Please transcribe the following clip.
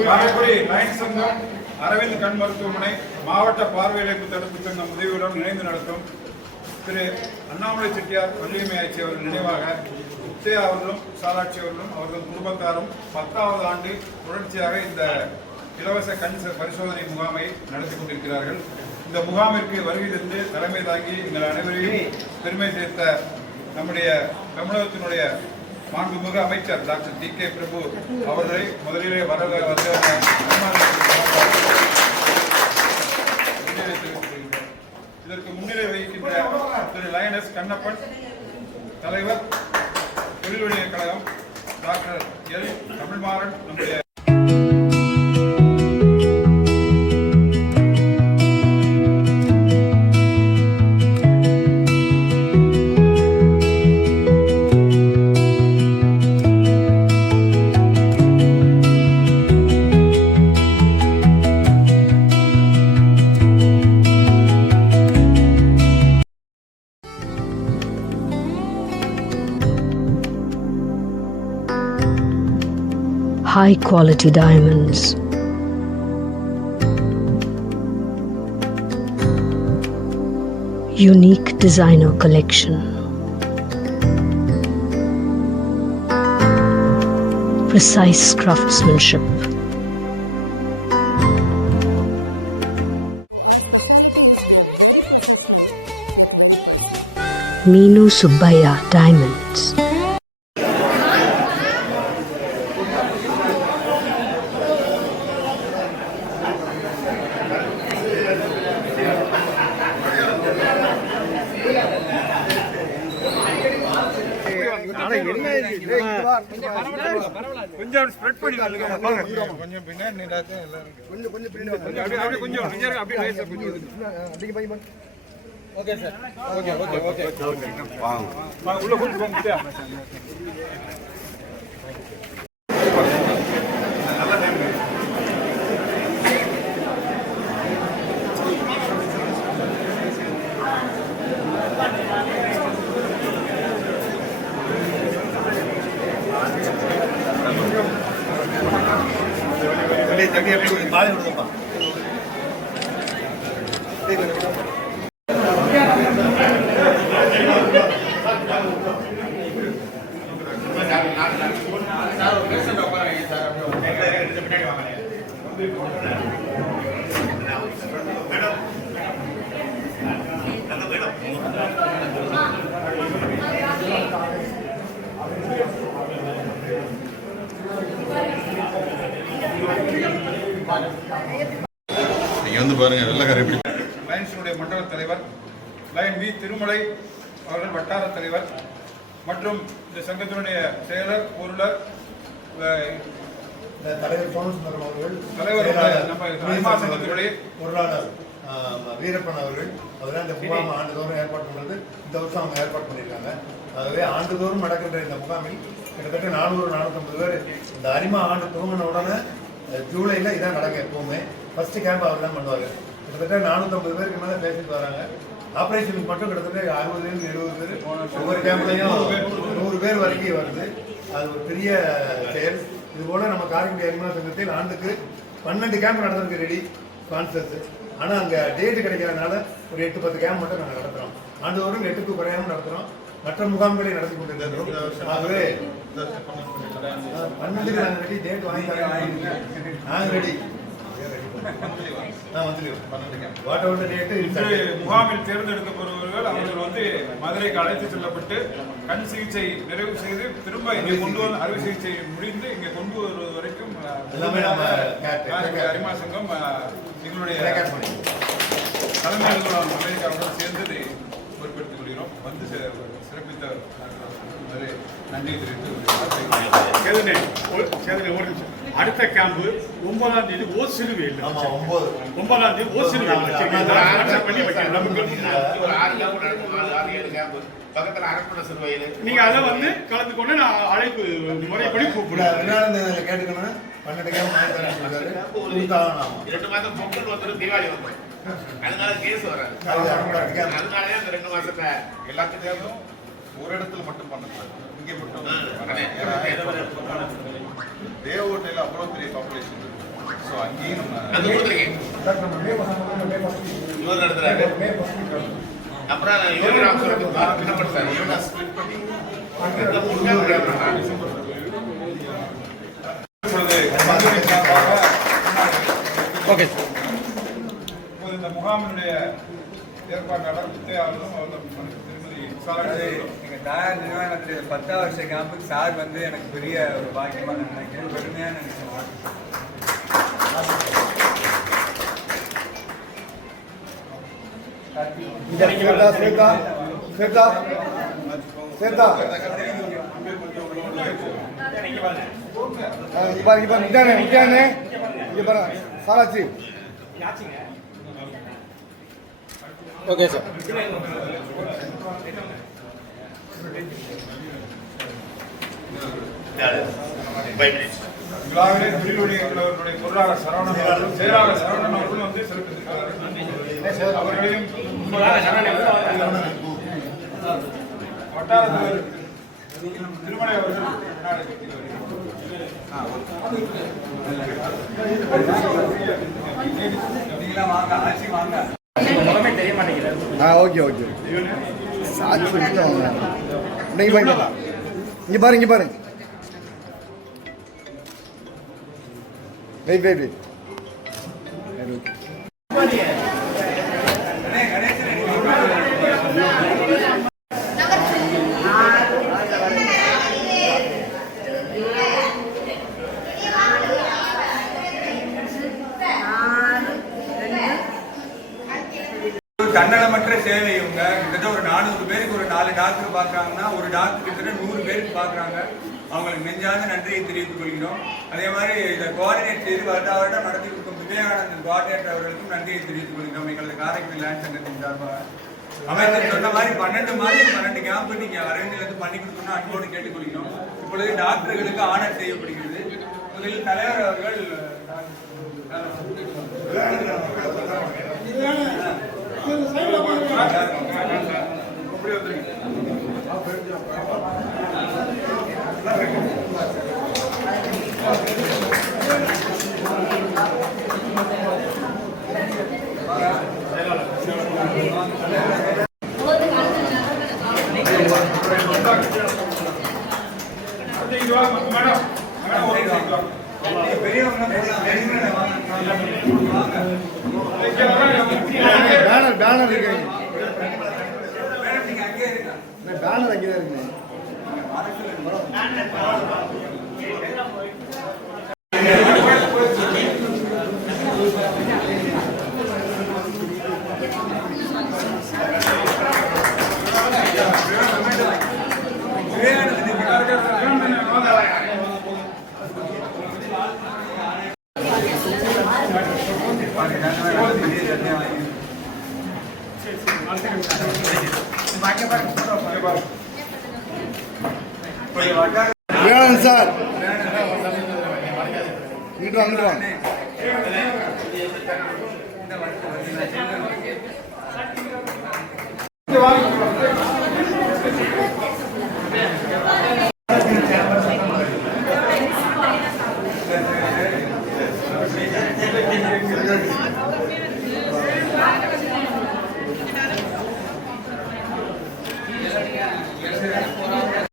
Karaikudi Lions சங்கம், அரவிந்த் கண் மருத்துவமனை, மாவட்ட பார்வையிழப்பு தடுப்பு சங்கம் உதவியுடன் இணைந்து நடத்தும் திரு அண்ணாமலை செட்டியார் வள்ளியம்மை ஆட்சி அவர்கள் நினைவாக முத்தையா அவர்களும் சாலாட்சி அவர்களும் அவர்கள் குடும்பத்தாரும் 10வது ஆண்டு தொடர்ச்சியாக இந்த இலவச கண் பரிசோதனை முகாமை நடத்தி கொண்டிருக்கிறார்கள். இந்த முகாமிற்கு வருகை தந்து தலைமை தாங்கி எங்கள் அனைவரையும் பெருமை சேர்த்த நம்முடைய தமிழகத்தினுடைய மாண்புமிகு அமைச்சர் டாக்டர் டி கே பிரபு அவர்களை முதலிலே இதற்கு முன்னிலை வகிக்கின்ற திரு லயனஸ் கண்ணப்பன், தலைவர் தொழில் வணிகக் கழகம், டாக்டர் எல் தமிழ்மாறன், நம்முடைய high quality diamonds, unique designer collection, precise craftsmanship, Meenu Subbaiah Diamonds. கொஞ்சம் ஸ்ப்ரெட் பண்ணி கொஞ்சம் பின்னாடி கொஞ்சம் அப்படியே okay sir okay okay okay வாங்க உள்ள கூட்டி போங்க. நல்ல டைம் பாதை விடுதப்பா. நீங்க வந்து பாருங்க வெள்ளக்கார எப்படி லயன்ஸினுடைய மண்டல தலைவர் லயன் வி திருமலை அவர்கள் வட்டார தலைவர் மற்றும் இந்த சங்கத்தினுடைய செயலர் பொருளர் தலைவர் சோமசுந்தரம் அவர்கள், தலைவர் நம்ம சங்கத்தினுடைய பொருளாளர் வீரப்பன் அவர்கள் இந்த முகாம் ஆண்டுதோறும் ஏற்பாடு பண்ணுறது இந்த வருஷம் அவங்க ஏற்பாடு பண்ணியிருக்காங்க. ஆகவே ஆண்டுதோறும் நடக்கின்ற இந்த முகாமில் கிட்டத்தட்ட 400-450 பேர் இந்த அரிமா ஆண்டு துவங்கின உடனே ஜூலையில் இதான் நடக்கும். எப்பவுமே ஃபர்ஸ்ட் கேம்ப் அவர் தான் பண்ணுவாங்க. கிட்டத்தட்ட 450 பேருக்கு மேலே பேசிட்டு வராங்க. ஆப்ரேஷனுக்கு மட்டும் கிட்டத்தட்ட 60-70 பேர் ஒவ்வொரு கேம்ப்லையும் 100 பேர் வரைக்கும் வருது. அது ஒரு பெரிய செயல். இதுபோல் நம்ம காரைக்குடி அரிமா சங்கத்தில் ஆண்டுக்கு 12 கேம்ப் நடத்துறதுக்கு ரெடி ஸ்பான்சர்ஸ். ஆனால் அங்கே டேட்டு கிடைக்காதனால ஒரு 8-10 கேம்ப் மட்டும் நாங்கள் நடத்துகிறோம். ஆண்டுதோறும் 8க்கு குறையாமல் நடத்துகிறோம். மற்ற முகாம்களை நடத்தி கொண்டிருக்கிறோம். ஆகவே 12க்கு நாங்கள் ரெடி. டேட் வாங்கி தரேன், நாங்கள் ரெடி. முகாமில் தேர்ந்தெடுக்கப்படுபவர்கள் அவர்கள் மதுரைக்கு அழைத்து செல்லப்பட்டு கண் சிகிச்சை நிறைவு செய்து திரும்ப இங்கே கொண்டு வந்து அறுவை சிகிச்சை முடிந்து இங்கே கொண்டு வருவது வரைக்கும் அரிமா சங்கம் எங்களுடைய தலைமை அலுவலர் அமெரிக்காவுடன் சேர்ந்து பொறுப்பெடுத்துக் கொள்கிறோம். வந்து சிறப்பித்த நன்றி தெரிவித்து அடுத்த கேம்பு 9ஆம் தேதி ஓசிறுவேல். 9ஆம் தேதி ஓசிறுவேல் பண்ணி வைக்கிறோம். பக்கத்துல அரப்பண சிறுவையில் நீங்க அதை கலந்து கொண்டு நான் அழைப்பு முறைப்படி கூப்பிடுறேன். கேட்டுக்கணும். 12 கேம்ப் வாங்கி தரேன். 2 மாதம் பொங்கல் வந்துடும், தீபாவளி வந்துடும். அதனால கேஸ் வராது. அதனாலே அந்த 2 மாசத்தை எல்லாத்துக்கும் ஒரு இடத்துல மட்டும் பண்ணக்கூடாது. இங்கே மட்டும் தேவகோட்டையில் அவ்வளோ பெரிய பாப்புலேஷன் இருக்கு. ஸோ அங்கேயும் நம்ம அது கொடுத்துருக்கீங்க. டாக்டர் நம்ம மே ஃபர்ஸ்ட் இவர் நடத்துறாரு. மே ஃபர்ஸ்ட் அப்புறம் யோகராம் சார் என்ன பண்ணுறாரு? யோகா ஸ்பிளிட் பண்ணி இப்பொழுது கல்லூரி சார்பாக ஓகே இப்போது இந்த முகாமினுடைய ஏற்பாட்டாளர் முத்தையாளரும் அவர்கள் திருமதி சாரதி எங்கள் தாயார் நிறுவனத்துடைய 10 வருஷ கேம்புக்கு சார் வந்து எனக்கு பெரிய ஒரு பாக்கியமாக நான் நினைக்கிறேன், பெருமையாக நினைக்கிறேன். Okay sir. விழாவிலே தொழிலுடைய பொருளாளர் சரவணன் அவர்களும் செயலாளர் சரவணன் அவர்களும் வந்து சிறப்பித்திருக்கிறார்கள். அவர்களையும் வட்டாரத்தில் திருமலை அவர்கள் முன்னாடி கட்டி நீங்களாம் வாங்க, ஆட்சி வாங்க. ஓகே ஓகே சாட்சி இங்கே பாருங்க, இங்கே பாருங்க, இங்கே பாருங்க. Wait wait wait. தன்னலமற்ற சேவை இவங்க கிட்டத்தட்ட ஒரு 400 பேருக்கு ஒரு 4 டாக்டர் பார்க்குறாங்கன்னா ஒரு டாக்டர் கிட்டத்தட்ட 100 பேருக்கு பார்க்குறாங்க. அவங்களுக்கு நெஞ்சார்ந்த நன்றியை தெரிவித்துக் கொள்கிறோம். அதே மாதிரி இதை கோஆர்டினேட் செய்து வருடம் நடத்தி கொடுக்கும் விஜயகானந்தன் கோஆர்டினேட்டர் அவர்களுக்கும் நன்றியை தெரிவித்துக் கொள்கிறோம். எங்களது காரைக்குடி லேண்ட் சங்கத்தின் சார்பாக அமைச்சர் சொன்ன மாதிரி 12 கேம்ப் நீங்க அரவிந்திலிருந்து பண்ணி கொடுக்கணும்னு அன்போடு கேட்டுக்கொள்கிறோம். இப்பொழுது டாக்டர்களுக்கு ஆனர் செய்யப்படுகிறது. முதலில் தலைவர் அவர்கள் பேனர் இருக்கு, பேனர் அங்கே இருக்கு. வேணும் சார், இங்கிட்டு வாங்க. வாங்க